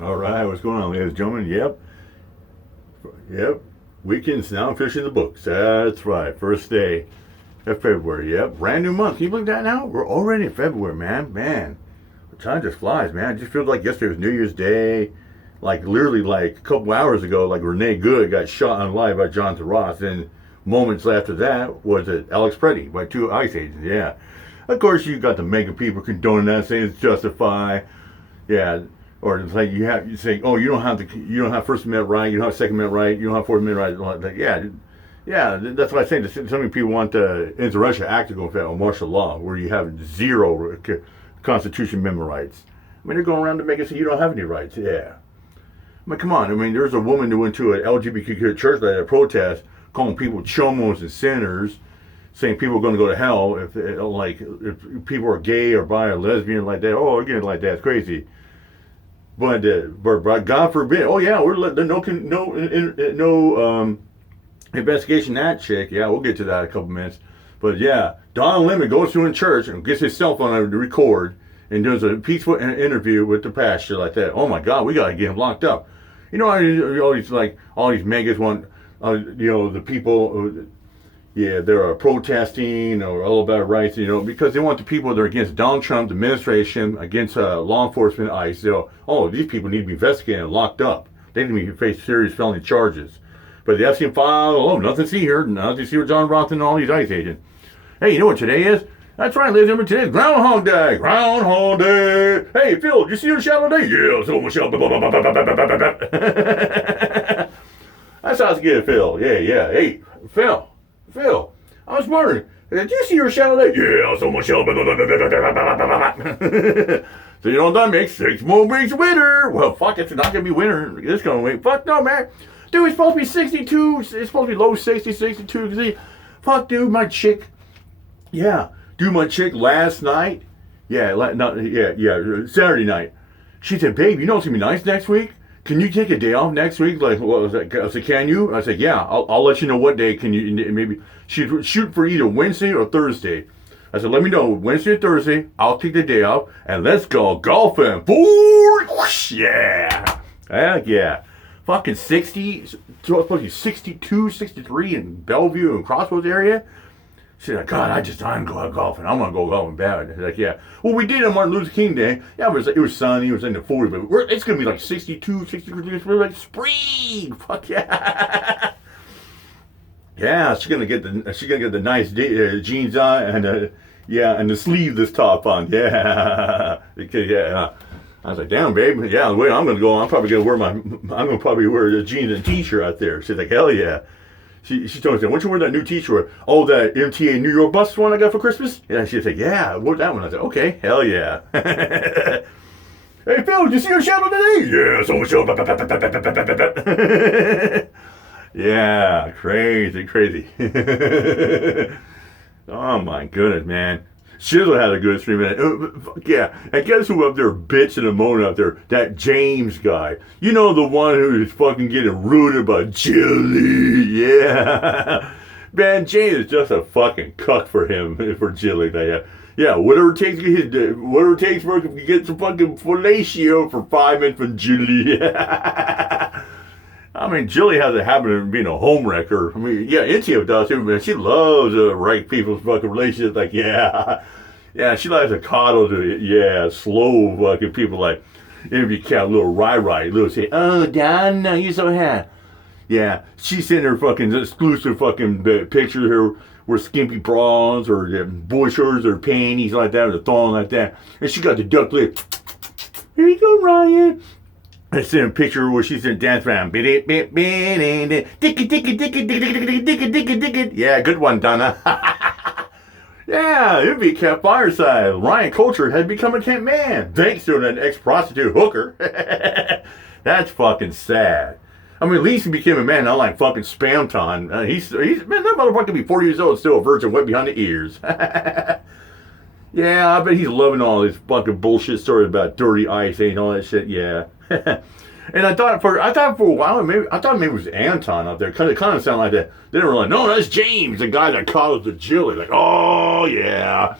All right, what's going on, ladies and gentlemen? Yep. Weekends now, fishing the books. That's right. First day of February. Yep, brand new month. Can you believe that now? We're already in February, man. The time just flies, man. It just feels like yesterday was New Year's Day. Like literally, like a couple hours ago, like Renee Good got shot on live by Jonathan Ross, and moments after that was it Alex Preddy by two ICE agents. Yeah, of course you got the MAGA people condoning that, saying it's justified. Yeah. Or it's like you say, oh, you don't have First Amendment right, you don't have Second Amendment right, you don't have Fourth Amendment right. Like, yeah, that's what I say. So many people want the Insurrection Act to go in effect on martial law, where you have zero Constitution Amendment rights. I mean, they're going around to make it so you don't have any rights. Yeah. I mean, come on. I mean, there's a woman who went to an LGBTQ church at a protest, calling people chomos and sinners, saying people are going to go to hell if people are gay or bi or lesbian like that. Oh, again, like that's crazy. But God forbid. Oh yeah, no investigation that chick. Yeah, we'll get to that in a couple minutes. But yeah, Don Lemon goes to a church and gets his cell phone to record and does a peaceful interview with the pastor like that. Oh my God, we gotta get him locked up. You know, all these megas want, the people. Yeah, they're protesting or all about rights, because they want the people that are against Donald Trump, the administration, against law enforcement, ICE. These people need to be investigated and locked up. They need to face serious felony charges. But the FCM file, nothing to see here. Nothing to see with John Roth and all these ICE agents. Hey, you know what today is? That's right, ladies and gentlemen, today's Groundhog Day. Groundhog Day. Hey, Phil, did you see your shadow day? Yeah, so much shadow. That's how it's good, Phil. Yeah. Hey, Phil, I was wondering, did you see your shadow day? Yeah, so much shadow. So that makes 6 more weeks winter. Well, fuck, it's not going to be winter. It's going to wait. Fuck no, man. Dude, it's supposed to be 62. It's supposed to be low 60, 62. Fuck, dude, my chick. Yeah. Dude, my chick last night. Saturday night. She said, babe, it's going to be nice next week? Can you take a day off next week? Like, what was that? I said, can you? I said, yeah, I'll let you know what day. Can you? Maybe she'd shoot for either Wednesday or Thursday. I said, let me know Wednesday or Thursday. I'll take the day off and let's go golfing. Whoosh, yeah. Heck yeah. Fucking 60, supposed to be 62, 63 in Bellevue and Crossroads area. She's like, God, I'm going golfing. I'm going to go golfing bad. Like, yeah. Well, we did on Martin Luther King Day. Yeah, it was sunny. It was in the 40s. But it's going to be like 62, 63. We're like, spring. Fuck yeah. Yeah, she's going to get the nice jeans on and the sleeveless top on. Yeah. Yeah. I was like, damn, babe. Yeah, the way I'm going to go, I'm probably going to wear the jeans and t-shirt out there. She's like, hell yeah. She told me, why don't you wear that new t-shirt? Oh, that MTA New York bus one I got for Christmas? Yeah, she'd say, yeah, I wore that one. I said, okay, hell yeah. Hey, Phil, did you see your shadow today? Yeah, so much shadow. Yeah, crazy. Oh, my goodness, man. Shizzle had a good 3 minutes. Yeah, and guess who up there bitching and moaning up there? That James guy. You know, the one who's fucking getting rooted by Jilly. Yeah. Man, James is just a fucking cuck for him, for Jilly. Yeah, whatever it takes for him to get some fucking fellatio for 5 minutes from Jilly. I mean, Jilly has a habit of being a homewrecker. I mean, yeah, Intia does too, man. She loves to wreck people's fucking relationships. Like, yeah, she likes to coddle slow fucking people. Like, if you count little little say, oh, Don, no, you're so hot. Yeah, she's sending her fucking exclusive fucking picture here with skimpy bras or boy shorts or panties like that or the thong like that. And she got the duck lip. Here you go, Ryan. I sent a picture where she's in dance around. Yeah, good one, Donna. Yeah, it'd be Camp Fireside. Ryan Coulter had become a camp man thanks to an ex-prostitute hooker. That's fucking sad. I mean, at least he became a man, not like fucking Spamton. Man, that motherfucker could be 40 years old, still a virgin, wet behind the ears. Yeah, I bet he's loving all this fucking bullshit stories about dirty ice and all that shit. Yeah. And I thought for a while, maybe it was Anton out there. It kind of sounded like that. Then they were like, no, that's James, the guy that coddles the Jilly. Like, oh yeah.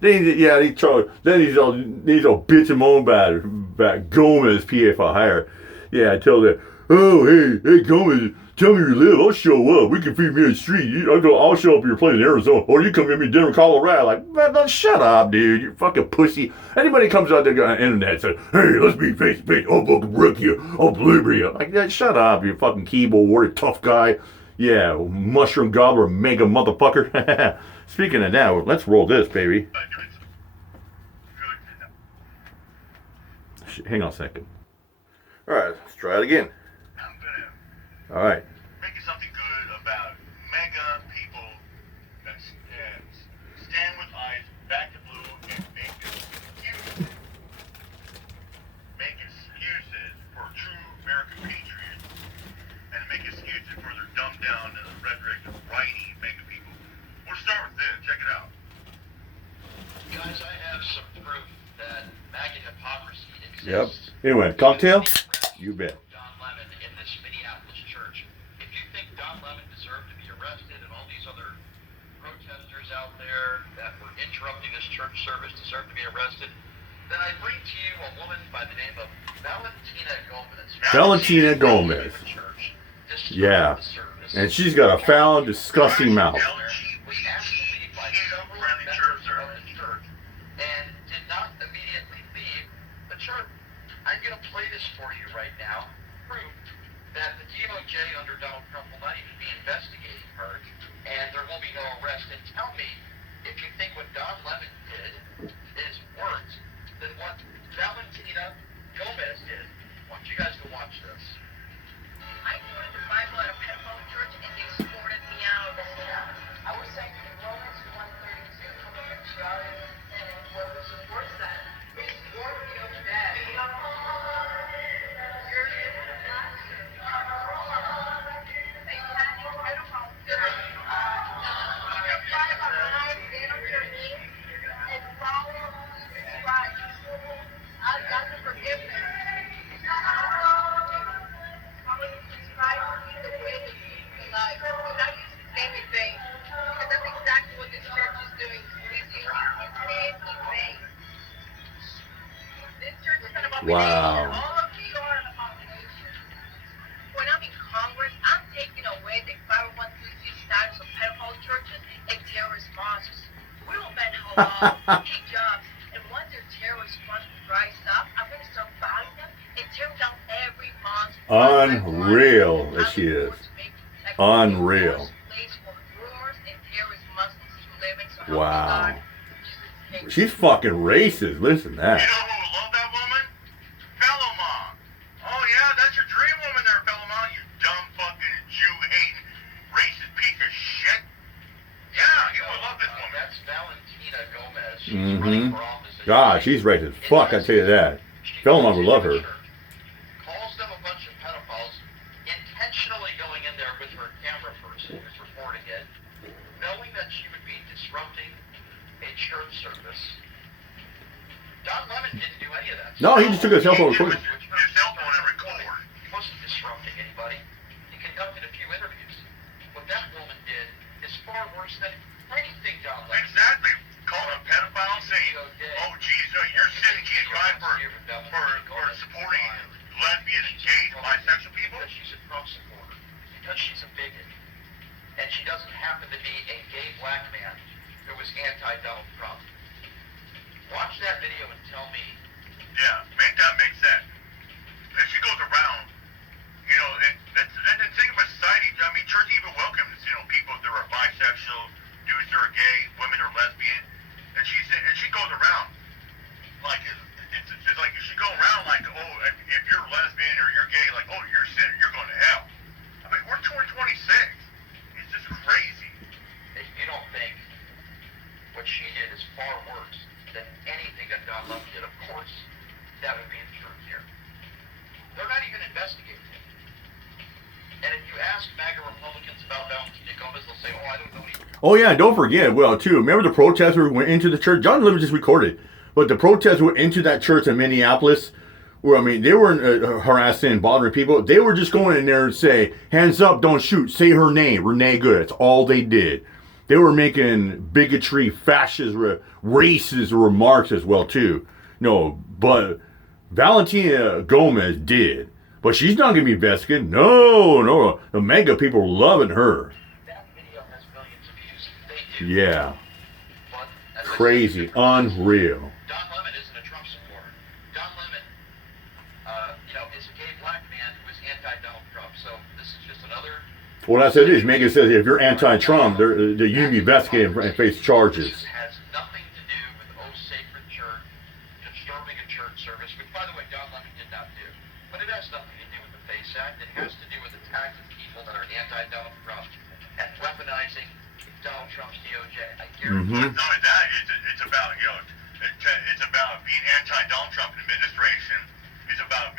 Then he's all bitch and moan about it. back. Gomez, PA for hire. Yeah, I tell that. Oh, hey, Gomez, tell me where you live. I'll show up. We can feed me on the street. I'll show up at your place in Arizona. Or you come get me dinner in Colorado. Like, man, shut up, dude. You fucking pussy. Anybody comes out there on the internet and says, hey, let's be face to face. I'll fucking wreck you. I'll deliver you. Like, that, shut up, you fucking keyboard warrior, tough guy. Yeah, mushroom gobbler, mega motherfucker. Speaking of that, let's roll this, baby. Hang on a second. All right, let's try it again. All right. Making something good about MAGA people that stand with ICE, BackTheBlue, and make excuses for true American patriots, and make excuses for their dumbed down rhetoric of whiny MAGA people. We'll start with this. Check it out. Guys, I have some proof that MAGA hypocrisy exists. Yep. Anyway, cocktail? You bet. Out there that were interrupting this church service deserve to be arrested, then I bring to you a woman by the name of Valentina Gomez. Valentina Gomez. Yeah. And she's got a foul, disgusting mouth. And did not immediately leave the church. I'm going to play this for you right now. Proof that the DOJ under Donald Trump will not even be investigating her, and there will be no arrest. And tell me if you think what Don Lemon did is worse than what Valentina Gomez did. I want you guys to watch this. I quoted the Bible at a Pentecostal church, and they escorted me out. I was saying in Romans 1:32, coming from Charlotte, and what supports that is worthy of death. Wow. All of you are an abomination. When I'm in Congress, I'm taking away the 501c status of Pentecostal churches and terrorist mosques. We will ban halal, hijabs, and once their terrorist mosques rise up, I'm going to start buying them and tear down every mosque. Unreal that she is. Unreal. Wow. She's fucking racist. Listen to that. You know who will love that woman? Fellow Mom. Oh yeah, that's your dream woman there, Fellow Mom. You dumb fucking Jew-hating, racist piece of shit. Yeah, you will love this woman. That's Valentina Gomez. She's running for office. God, she's racist. Fuck, I tell you that. Fellow Mom would love her. Calls them a bunch of pedophiles, intentionally going in there with her camera person who's reporting it, knowing that she would be disrupting a church service. Don Lemon didn't do any of that. No, he just took his cell phone and recorded. His cell phone and record. He wasn't disrupting anybody. He conducted a few interviews. What that woman did is far worse than anything Don Lemon. Exactly. Calling a pedophile saying, oh, geez, you're sitting in crime for supporting lesbian and gay and bisexual people? Because she's a Trump supporter. Because she's a bigot. And she doesn't happen to be a gay black man who was anti-Donald Trump. Watch that video and tell me. Yeah, make that make sense. And she goes around, you know, and the thing about society, I mean, church even welcomes, you know, people that are bisexual, dudes that are gay, women that are lesbian, and she goes around like it's like she go around like, oh, if you're lesbian or you're gay, like, oh, you're a sinner, you're going to hell. I mean, we're 2026. It's just crazy. If you don't think what she did is far worse than anything that Don Lemon did, of course, that would be the truth here. They're not even investigating it. And if you ask MAGA Republicans about Valentina Gomez, they'll say, oh, I don't know anything. Oh yeah, don't forget, well too, remember the protesters went into the church? John Lemon just recorded, but the protesters went into that church in Minneapolis, where, I mean, they weren't harassing and bothering people. They were just going in there and say, hands up, don't shoot, say her name, Renee Good. That's all they did. They were making bigotry, fascist, racist remarks as well too. No, but Valentina Gomez did. But she's not going to be investigated. No. The MAGA people are loving her. That video has millions of views. They do. Yeah. But, as I Crazy. said, Unreal. Don Lemon isn't a Trump supporter. Don Lemon, is a gay black man who is anti-Donald Trump. So this is just another. Well, that's what it is. MAGA says if you're anti-Trump, you need to be investigated and face charges. This has nothing to do with Oh Sacred Church, disturbing a church service, which, by the way, Don Lemon did not do. But it has nothing to do with the FACE Act. It has to do with attacking people that are anti-Donald Trump and weaponizing Donald Trump's DOJ. I guarantee Not only that, it's about it's about being anti-Donald Trump administration. It's about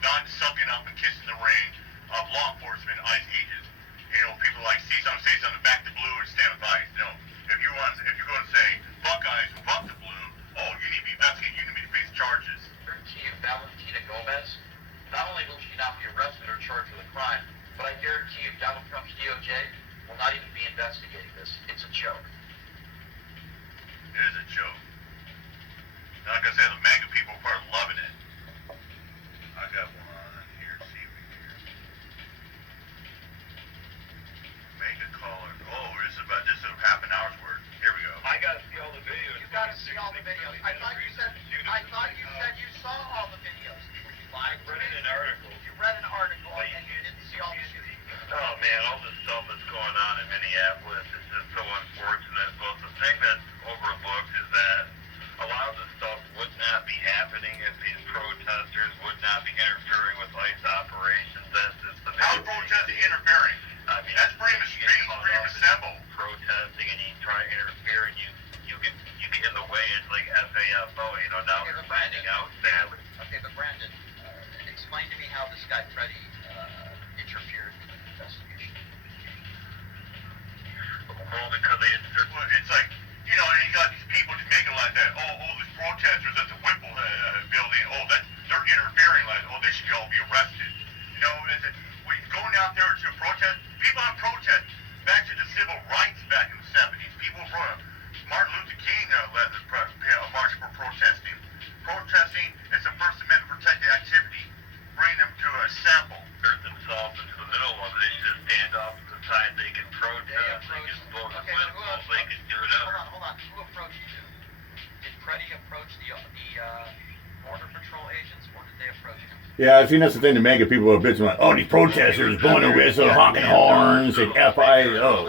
not sucking up and kissing the ring of law enforcement, ICE agents. People like say on the BackTheBlue and StandWithzICE. If you're going to say fuck ICE and fuck the blue, you need to be investigated. You need to face charges. guarantee you Valentina Gomez, not only will she not be arrested or charged with a crime, but I guarantee you Donald Trump's DOJ will not even be investigating this. It's a joke. It is a joke. Now, like I said, the MAGA people are loving it. I got one on here. See if we can. MAGA caller. This is a half an hour's worth. Here we go. I gotta see all the videos. You gotta see all the videos. I thought you said you saw all the videos. I read an article. You read an article and you didn't see all the shooting. Oh man, all this stuff that's going on in Minneapolis is just so unfortunate. But the thing that's overlooked is that a lot of this stuff would not be happening if these protesters would not be interfering with ICE operations. That's just the How is protesting interfering? I mean, That's freedom of speech, freedom of assemble. protesting and you try to interfere and you get in the way. It's like FAFO, now Okay, they're but finding out sadly. Okay, but Brandon, explain to me how this guy Freddie interfered in the investigation. Well, because it's like, and you got these people just making like that. These protesters at the Whipple building. They're interfering. They should all be arrested. When going out there to protest, people on protest back to the civil rights back in the 70s. People from Martin Luther King led the march for protesting. Protesting is a First Amendment protected activity. Bring them to a sample. Hurt themselves into the middle of it. They should stand off to the side. They can protest. They can blow the whistles. They can do whatever. Hold on. Who approached you? Did Freddie approach the Border Patrol agents, or did they approach him? Yeah, I think that's the thing. The MAGA people are bitching like, these protesters blowing their whistle, honking horns, and FIO.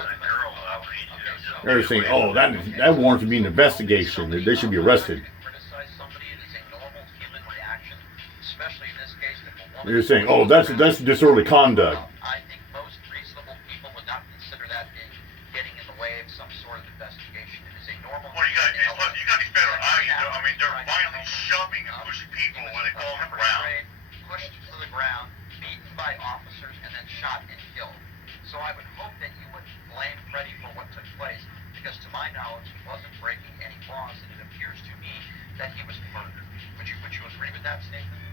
They're saying, that warrants to be an investigation. They should be arrested. Criticize somebody, it is a normal human reaction, especially in this case. If a woman They're saying, that's disorderly conduct. I think most reasonable people would not consider that getting in the way of some sort of investigation. It is a normal. Well, you got these better eyes. They're violently shoving and pushing people when they fall on the ground. Pushed to the ground, beaten by officers, and then shot and killed. So I would hope that you wouldn't blame Freddie for what took place, because to my knowledge, he wasn't breaking any laws, and it appears to me that he was murdered. Would you agree with that statement?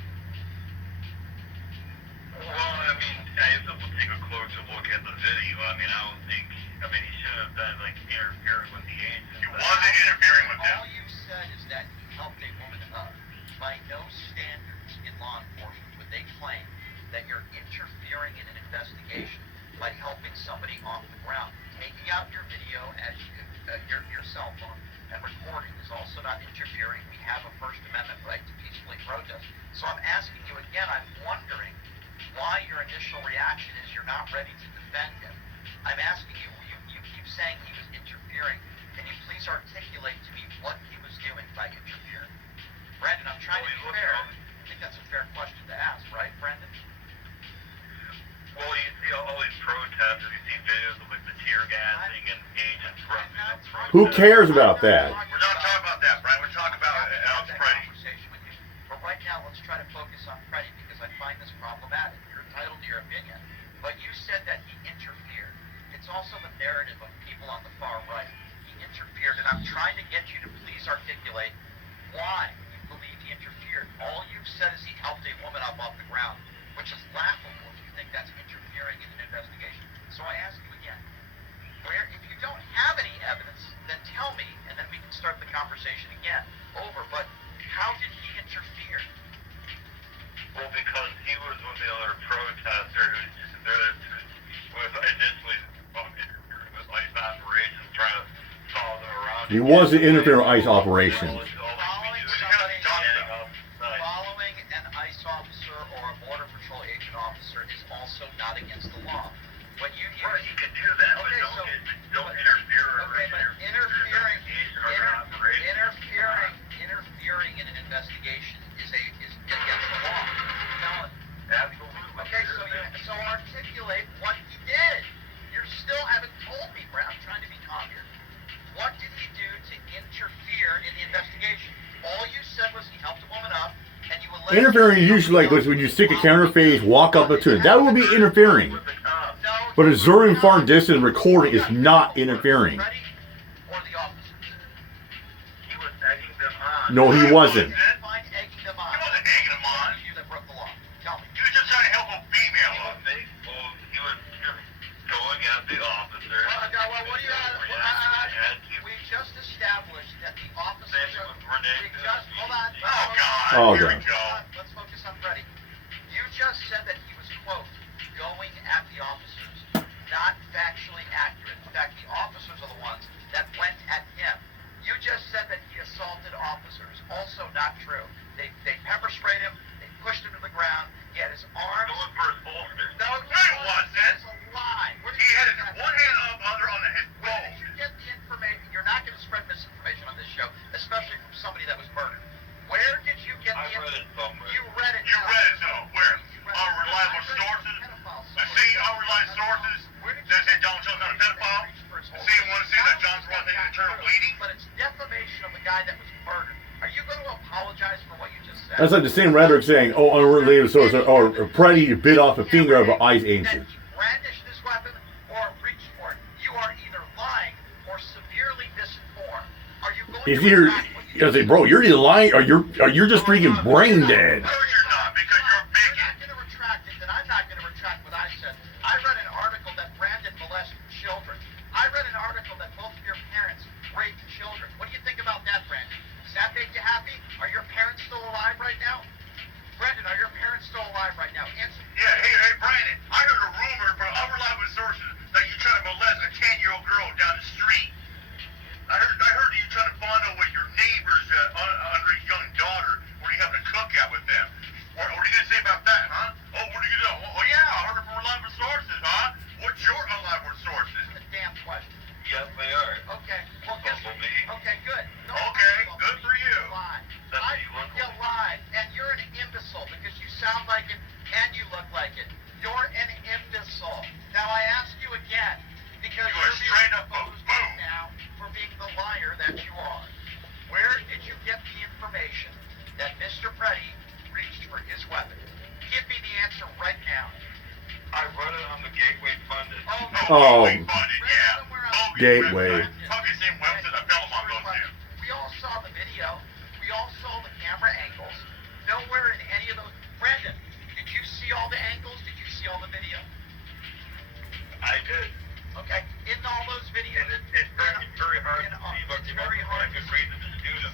Well, I have to take a closer look at the video. I don't think, he should have been, interfering with the agents. He wasn't interfering with them. All you've said is that he helped a woman up. By no standards in law enforcement would they claim that you're interfering in an investigation by helping somebody off the ground. Taking out your video as your cell phone and recording is also not interfering. We have a First Amendment right to peacefully protest. So I'm asking you again, I'm wondering why your initial reaction is you're not ready to defend him. I'm asking you, you keep saying he was interfering. Can you please articulate to me what he was doing by interfering? Brandon, I'm trying to be fair. I think that's a fair question to ask, right, Brandon? Well, you see all these protesters, you see videos of the tear gassing and agents running up front. Who cares about that? We're not talking about that, Brian. We're talking about Freddie. But right now, let's try to focus on Freddie, because I find this problematic. You're entitled to your opinion. But you said that he interfered. It's also the narrative of people on the far right. He interfered, and I'm trying to get you to please articulate why you believe he interfered. All you've said is he helped a woman up off the ground, which is laughable if you think that's interfering in an investigation. So I ask you again, if you don't have any evidence, then tell me, and then we can start the conversation again. Over. But How did he interfere? Well, because he was with the other protester who was initially interfering with ICE operations, trying to follow them around. He wasn't interfering with ICE operations. Following an ICE officer or a Border Patrol agent officer is also not against the law. When you use... Right, you can do that, but don't interfere. Okay, but interfering in an investigation is against the law. Now, Absolutely. okay, so articulate what he did. You still haven't told me, Brad. I'm trying to be calm here. What did he do to interfere in the investigation? All you said was he helped a woman up, and you alleged... Interfering usually like when you stick a counterfeit, walk up to it. That would be interfering. But observing far distance and recording is not interfering. Or the officers? He was egging them on. No, he wasn't. Define egging them on. He wasn't egging them on. You that broke the law. Tell me. He was just trying to help a female. He was going at the officer. What do you we just established that the officers are... Hold on. Oh, God. Oh, Here God. we go. Let's focus on Freddie. You just said that he was, quote, going at the officers. Not factually accurate. In fact, the officers are the ones that went at him. You just said that he assaulted officers. Also not true. They pepper sprayed him. They pushed him to the ground. He had his arms... Going for his holster. No, it wasn't. That's a lie. He had his one hand up under on his Where bowl. did you get the information? You're not going to spread misinformation on this show, especially from somebody that was murdered. Where did you get I the read it somewhere. You read it. You read it, though. Where? Our reliable sources? The same unreliable sources that say Donald Trump's not a pedophile? The same ones say that John's running internal bleeding? But it's defamation of the guy that was murdered. Are you going to apologize for what you just said? That's like the same rhetoric saying, oh, unrelated source, or Freddie bit off a finger of an ICE agent. That he brandished this weapon or reached for it. You are either lying or severely misinformed. Are you going If to you're, retract what you I say, bro, you're either lying or you're just freaking brain dead. No, you're not, because you're a You're bigot. not going to retract it, then I'm not going to retract what I said. I read an article that Brandon molested children. I read an article that both of your parents raped children. What do you think about that, Brandon? Does that make you happy? Are your parents still alive right now? Brandon, are your parents still alive right now? Answer. Yeah, hey, Brandon, I heard a rumor from unreliable sources that you tried to molest a 10-year-old girl down the street. I heard you trying to bondle with your neighbor's underage young daughter where you having a cookout with them. What are you going to say about that, huh? Oh, what are you going to do? Oh, yeah, I heard it from reliable sources, huh? What's your unreliable sources? A damn question. Yes, they are. Okay. Well, guess For me. Okay, good. No, Okay, good for you. You lied. That's what you look You like. lied. And you're an imbecile because you sound like it and you look like it. You're an imbecile. Now I ask you again, because You are you're straight being up a exposed boom. right now for being the liar that you are. Where did you get the information that Mr. Preddy reached for his weapon? Give me the answer right now. I read it on the Gateway Pundit. Oh. Gateway Pundit, yeah. Bogus Gateway. website. Probably the same website that Belmont goes to. We all saw the video. We all saw the camera angles. Nowhere in any of those. Brandon, did you see all the angles? Did you see all the video? I did. Okay. In all those videos. And it's very hard to see, but it's very hard I could read them and do them.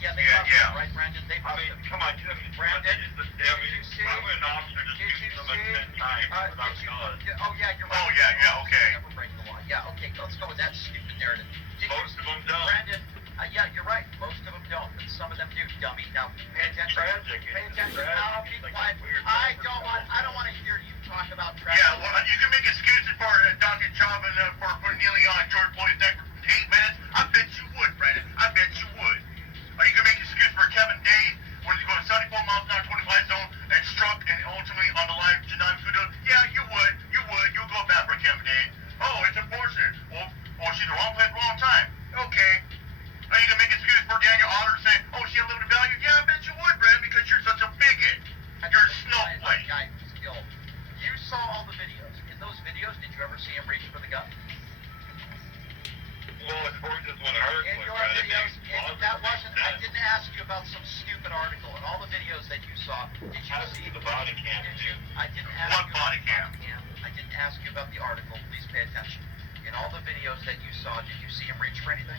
Yeah, they Yeah, must yeah. have, right, Brandon? They I must mean, have. come on, Jimmy. Brandon, I'm an officer just shooting them at 10 times without cause. Oh, yeah, you're right. Oh, yeah, okay. Never break the law. Yeah, okay, let's go with that stupid narrative. Most of them don't. Brandon, yeah, you're right. Most of them don't, but some of them do, dummy. Now, pay attention. Tragic. Pay It's attention. tragic. Now, be It's like quiet. weird I don't want to hear you talk about tragedy. Yeah, well, you can make excuses for Dr. Chauvin for kneeling on George Floyd's neck for 8 minutes. I bet you would, Brandon. I bet you would. Are you going to make excuses for Kevin Day when he's going 74 miles an hour, 25 zone, and struck and ultimately on the live Janine Kudo? Yeah, you would. You would. You'll go back for Kevin Day. Oh, it's unfortunate. Well, she's the wrong place, wrong time. Okay. Are you going to make excuses for Daniel Otter saying, oh, she had limited value? Yeah, I bet you would, Brandon, because you're such a bigot. You're a snowflake. Guy who's killed. You saw all the videos. In those videos, did you ever see him reach for the gun? Well, it's more just one article. In your videos, that wasn't. I didn't ask you about some stupid article. In all the videos that you saw, did you see the body cam? Did you? I didn't ask What you body about cam? the body cam. I didn't ask you about the article. Please pay attention. In all the videos that you saw, did you see him reach for anything?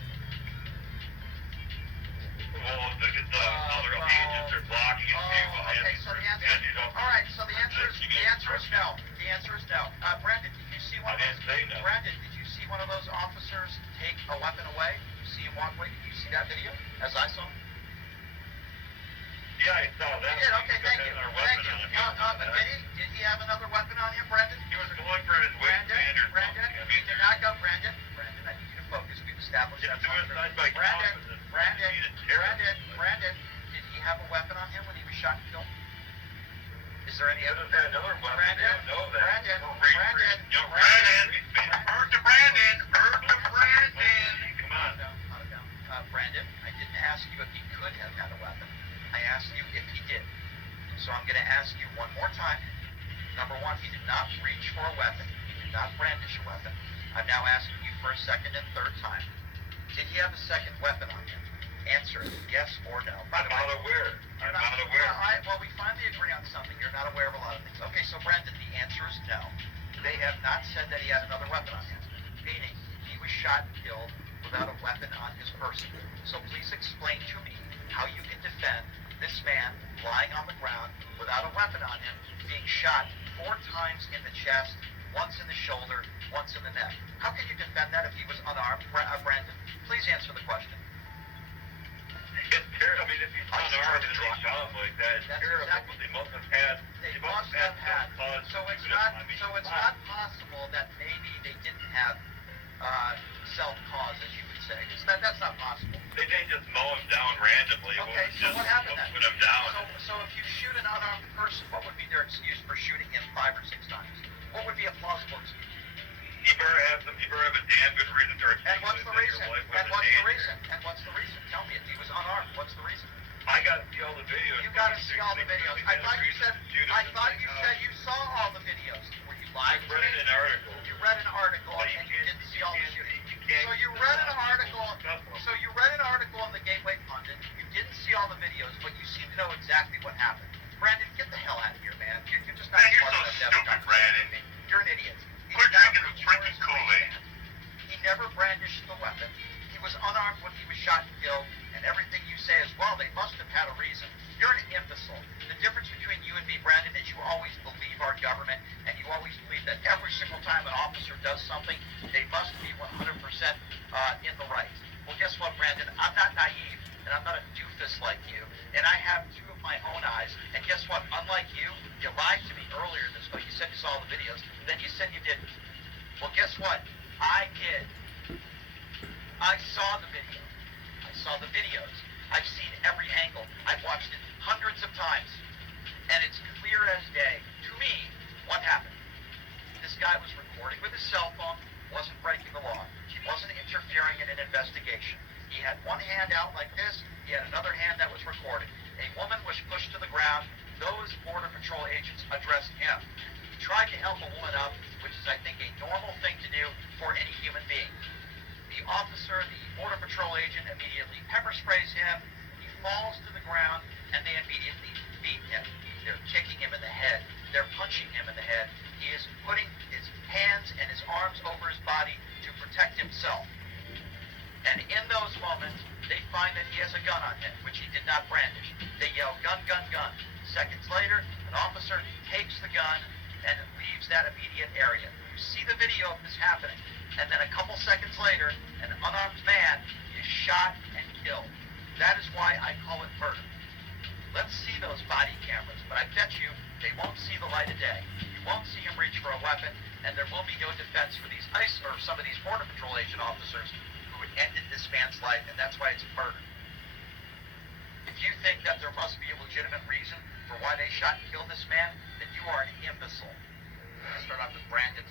Well, look at the other agents are blocking it. Okay, so the answer. All right, so the answer is no. The answer is no. Brandon, did you see one of those? Brandon, did you see one of those officers take a weapon away? Did you see him walk away? Did you see that video? As I saw. Yeah, I saw that. He did. Okay, thank you. Thank you. Did he have another weapon on him, Brandon? He was going for his weight standard. Brandon, he did not go. Brandon, I need you to focus. We've established that. Brandon, did he have a weapon on him when he was shot and killed? Is there any other? Another weapon. Brandon, I don't know that. Brandon. Hurt to Brandon. Come on. Brandon, I didn't ask you if he could have had a weapon. I asked you if he did. So I'm going to ask you one more time. Number one, he did not reach for a weapon. He did not brandish a weapon. I'm now asking you for a second and third time. Did he have a second weapon on him? Answer it, yes or no. I'm not aware. Well, we finally agree on something. You're not aware of a lot of things. Okay, so Brandon, the answer is no. They have not said that he had another weapon on him, meaning he was shot and killed without a weapon on his person. So please explain to me how you can defend this man lying on the ground without a weapon on him, being shot 4 times in the chest, once in the shoulder, once in the neck. How can you defend that if he was unarmed? Brandon, please answer the question. I mean, if he's unarmed and he's shot like that, it's terrible. Exactly. They must have had. So it's not possible that maybe they didn't have self-cause, as you would say. That's not possible. They didn't just mow him down randomly. Okay, so what happened then? Put him down. So if you shoot an unarmed person, what would be their excuse for shooting him 5 or 6 times? What would be a plausible excuse? He better have a damn good reason to And what's the reason? What's the reason? Tell me, if he was unarmed, what's the reason? I got to see all the videos. You got to see all the videos. I thought you said you saw all the videos. Were you lying? I read an article. You read an article and you didn't see all the shooting. So you read an article. So you read an article on the Gateway Pundit. You didn't see all the videos, but you seem to know exactly what happened. Brandon, get the hell out of here, man. You're just not. Man, you're so stupid, Brandon. You're an idiot. Quit drinking the freaking Kool-Aid. He never brandished the weapon. He was unarmed when he was shot and killed, and everything you say is, well, they must have had a reason. You're an imbecile. The difference between you and me, Brandon, is you always believe our government, and you always believe that every single time an officer does something, they must be 100% in the right. Well, guess what, Brandon? I'm not naive, and I'm not a doofus like you, and I have 2 of my own eyes, and guess what? Unlike you, you lied to me earlier this week. You said you saw the videos, then you said you didn't. Well, guess what? I did. I saw the video. I saw the videos. I've seen every angle. I've watched it hundreds of times. And it's clear as day. To me, what happened? This guy was recording with his cell phone, wasn't breaking the law. He wasn't interfering in an investigation. He had one hand out like this. He had another hand that was recording. A woman was pushed to the ground. Those Border Patrol agents addressed him. He tried to help a woman up, which is, I think, a normal thing to do for any human being. The officer, the Border Patrol agent, immediately pepper sprays him. He falls to the ground, and they immediately beat him. They're kicking him in the head. They're punching him in the head. He is putting his hands and his arms over his body to protect himself. And in those moments, they find that he has a gun on him, which he did not brandish. They yell, gun, gun, gun. Seconds later, an officer takes the gun and leaves that immediate area. You see the video of this happening. And then a couple seconds later, an unarmed man is shot and killed. That is why I call it murder. Let's see those body cameras, but I bet you they won't see the light of day. You won't see him reach for a weapon, and there will be no defense for these ICE or some of these Border Patrol agent officers who ended this man's life, and that's why it's murder. If you think that there must be a legitimate reason for why they shot and killed this man, then you are an imbecile. Let's start off with Brandon.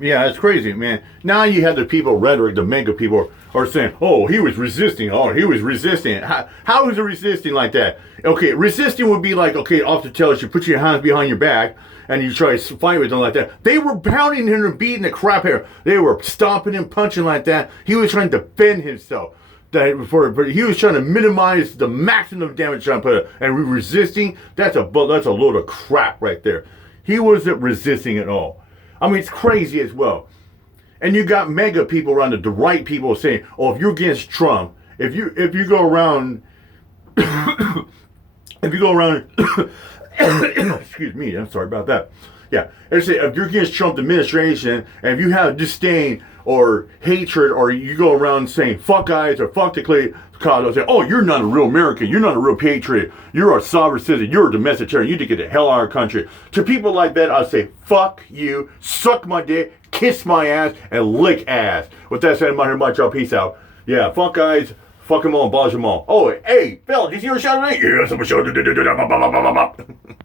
Yeah, it's crazy, man. Now you have the people, rhetoric, the MAGA people are saying, oh, he was resisting. Oh, he was resisting. How is it resisting like that? Okay, resisting would be like, okay, off the tell us, you put your hands behind your back and you try to fight with them like that. They were pounding him and beating the crap out of him. They were stomping him, punching like that. He was trying to defend himself. He was trying to minimize the maximum damage trying to put it. And resisting, that's a load of crap right there. He wasn't resisting at all. I mean, it's crazy as well. And you got MAGA people around the right people saying, "Oh, if you're against Trump, if you go around, if you go around, excuse me, I'm sorry about that. Yeah, they say if you're against Trump administration, and if you have disdain or hatred, or you go around saying fuck guys or fuck the clay." They'll say, "Oh, you're not a real American. You're not a real patriot. You're a sovereign citizen. You're a domesticarian. You need to get the hell out of our country." To people like that, I say, "Fuck you. Suck my dick. Kiss my ass. And lick ass." With that said, I'm out here, my job. Peace out. Yeah, fuck guys. Fuck them all. Abolish them all. Oh, hey, Phil, did you hear a shout tonight? Yes, I'm a shout.